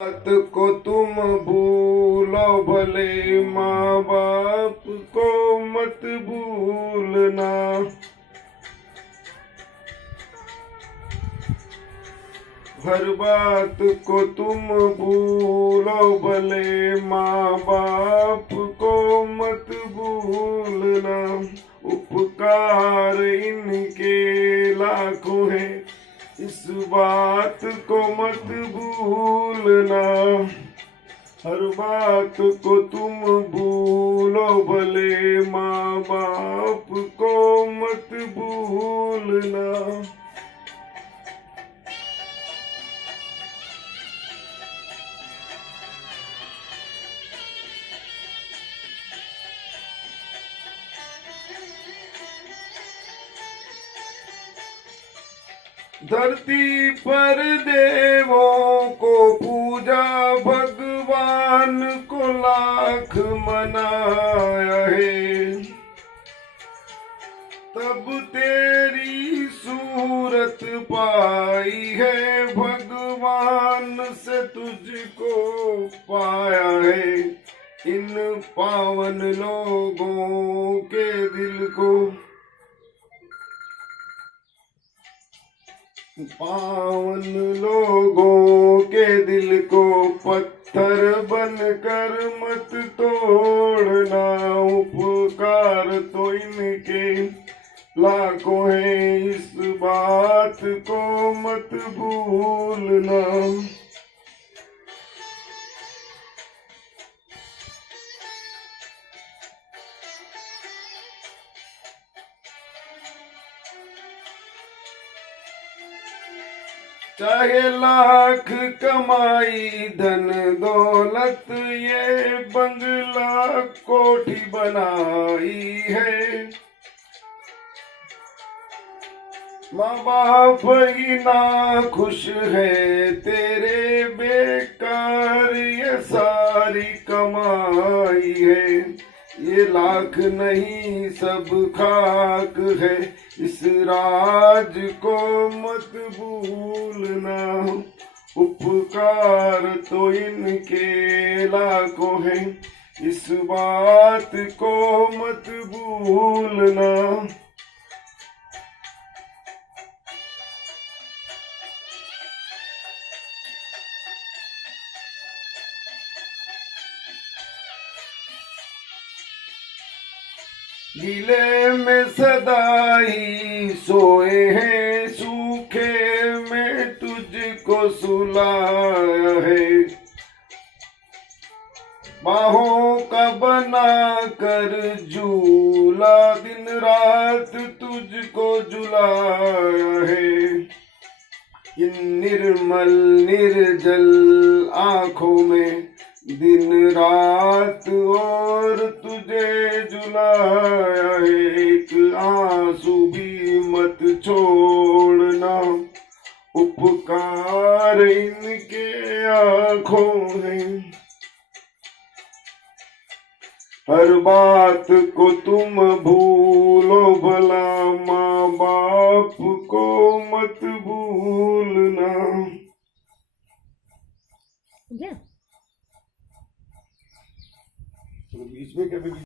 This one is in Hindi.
बात को तुम भूलो भले, माँ बाप को मत भूलना। हर बात को तुम भूलो भले, माँ बाप को मत भूलना। उपकार इनके लाखों हैं, इस बात को मत भूलना। हर बात को तुम भूलो भले, माँ बाप को मत भूलना। धरती पर देवों को पूजा, भगवान को लाख मनाया है। तब तेरी सूरत पाई है, भगवान से तुझको पाया है। इन पावन लोगों के दिल को, पावन लोगों के दिल को पत्थर बनकर मत तोड़ना। उपकार तो इनके लाखों हैं, इस बात को मत भूलना। चाहे लाख कमाई धन दौलत, ये बंगला कोठी बनाई है। माँ बाप ही ना खुश है तेरे, बेकार ये सारी कमाई है। ये लाख नहीं सब खाक है, इस राज को मत भूलना। उपकार तो इनके लाखों हैं, इस बात को मत भूलना। गीले में सदा ही सोए हैं, सूखे में तुझको सुलाया है। बाहों का बना कर झूला, दिन रात तुझको झुलाया है। इन निर्मल निर्जल आँखों में दिन रात और तुझे झुलाया है। एक आंसू भी मत छोड़ना, उपकार इनके आँखों हैं। हर बात को तुम भूलो भला, माँ बाप को मत भूलना। बीच में कभी